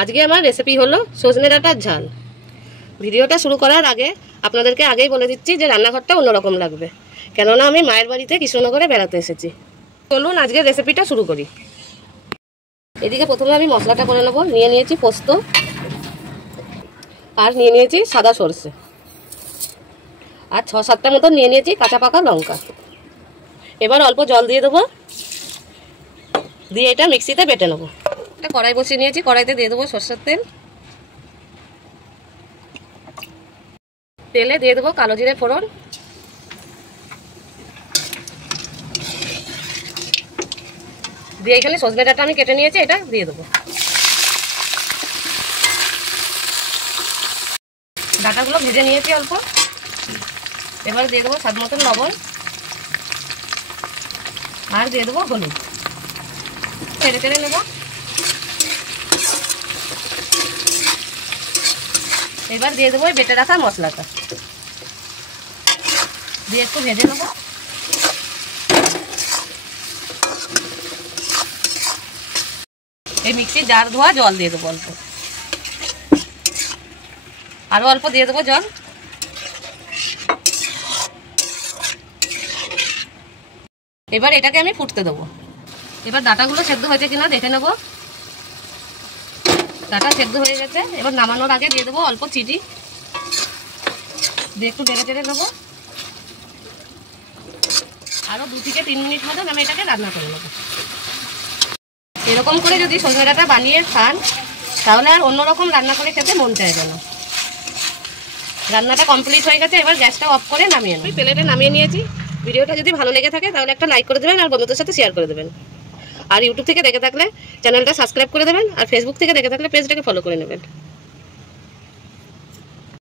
আজকে আমার রেসিপি হলো সজনে ডাঁটার ঝাল। ভিডিওটা শুরু করার আগে আপনাদেরকে আগেই বলে দিচ্ছি যে রান্নাঘরটা অন্যরকম লাগবে, কেননা আমি মায়ের বাড়িতে কৃষ্ণনগরে বেড়াতে এসেছি। চলুন আজকের রেসিপিটা শুরু করি। এদিকে প্রথমে আমি মশলাটা করে নেবো। নিয়ে নিয়েছি পোস্ত, আর নিয়ে নিয়েছি সাদা সরষে, আর 6-7টা মতো নিয়ে নিয়েছি কাঁচা পাকা লঙ্কা। এবার অল্প জল দিয়ে দেবো, দিয়ে এটা মিক্সিতে বেটে নেবো। একটা কড়াই বসিয়ে নিয়েছি, কড়াইতে দিয়ে দেবো সরষের তেল। তেলে দিয়ে দেবো কালো জিরে ফোড়ন, দিয়ে এখানে সজনে ডাঁটা আমি কেটে নিয়েছি, এটা দিয়ে দেবো। ডাঁটাগুলো ভেজে নিয়েছি অল্প। এবার দিয়ে দেবো স্বাদ মতন লবণ, আর দিয়ে দেবো হলুদ। ছেড়ে ছেড়ে নেবো। এবার দিয়ে দেবো বেটে রাখা মশলাটা, দিয়ে একটু ভেজে নেবো। এই মিক্সির জার ধোয়া জল দিয়ে দেবো অল্প, আরো অল্প দিয়ে দেবো জল। এবার এটাকে আমি ফুটতে দেবো। এবার ডাঁটাগুলো সেদ্ধ হয়েছে কিনা দেখে নেবো। ডাঁটা সেদ্ধ হয়ে গেছে। এবার নামানোর আগে দিয়ে দেবো অল্প চিনি, দিয়ে একটু নেড়ে চেড়ে দেবো। আরও 2 থেকে 3 মিনিট মতন আমি এটাকে রান্না করে নেবো। এরকম করে যদি সজনে ডাঁটা বানিয়ে খান তাহলে আর অন্যরকম রান্না করে খেতে মন চাইবে না। রান্নাটা কমপ্লিট হয়ে গেছে। এবার গ্যাসটা অফ করে নামিয়ে নেব। প্লেটে নামিয়ে নিয়েছি। ভিডিওটা যদি ভালো লেগে থাকে তাহলে একটা লাইক করে দেবেন, আর বন্ধুদের সাথে শেয়ার করে দেবেন। আর ইউটিউব থেকে দেখে থাকলে চ্যানেলটা সাবস্ক্রাইব করে দেবেন, আর ফেসবুক থেকে দেখে থাকলে পেজটাকে ফলো করে নেবেন।